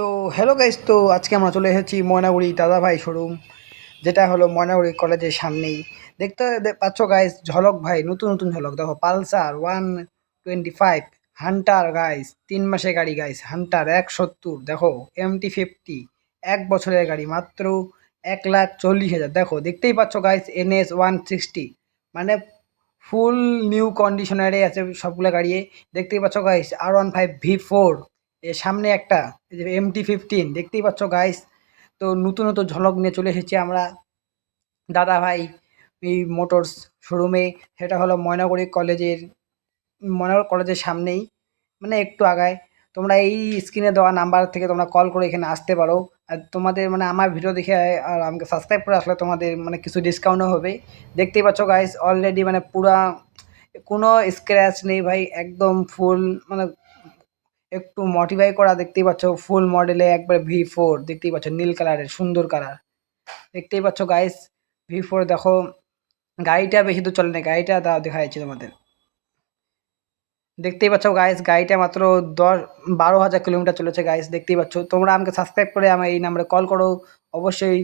তো hello guys, তো আজকে আমরা চলে এসেছি ময়নাগুড়ি দাদাভাই শোরুম, যেটা হলো ময়নাগুড়ি কলেজের সামনেই। দেখতে পাচ্ছ গাইস, ঝলক ভাই, নতুন নতুন ঝলক দেখো। পালসার 125, হান্টার গাইস 3 মাসের গাড়ি গাইস, হান্টার 170 দেখো। MT50 1 বছরের গাড়ি, মাত্র 1,40,000 দেখো। দেখতেই পাচ্ছ গাইস, NS 160 মানে ফুল নিউ কন্ডিশনারে আছে সবগুলা গাড়ি। দেখতেই পাচ্ছ গাইস, R15V4, এর সামনে একটা MT15 দেখতেই পাচ্ছ গাইস। তো নতুন নতুন ঝলক নিয়ে চলে এসেছি আমরা দাদা ভাই এই মোটরস শোরুমে। সেটা হলো ময়নাগুড়ি কলেজের সামনেই, মানে একটু আগায়। তোমরা এই স্ক্রিনে দেওয়া নাম্বার থেকে তোমরা কল করে এখানে আসতে পারো। আর তোমাদের মানে আমার ভিডিও দেখে আর আমাকে সাবস্ক্রাইব করে আসলে তোমাদের মানে কিছু ডিসকাউন্টও হবে। দেখতেই পাচ্ছ গাইস, অলরেডি মানে পুরা কোনো স্ক্র্যাচ নেই ভাই, একদম ফুল, মানে একটু মডিফাই করা। দেখতেই পাচ্ছ ফুল মডেলে একবার V4 দেখতেই পাচ্ছ, নীল কালারের সুন্দর কালার। দেখতেই পাচ্ছ গাইস, V4 দেখো। গাড়িটা বেশি দূর চলে না, গাড়িটা দেখা যাচ্ছে তোমাদের। দেখতেই পাচ্ছ গাইস, গাড়িটা মাত্র 12,000 কিলোমিটার চলেছে গাইস। দেখতেই পাচ্ছ, তোমরা আমাকে সাবস্ক্রাইব করে আমার এই নাম্বারে কল করো। অবশ্যই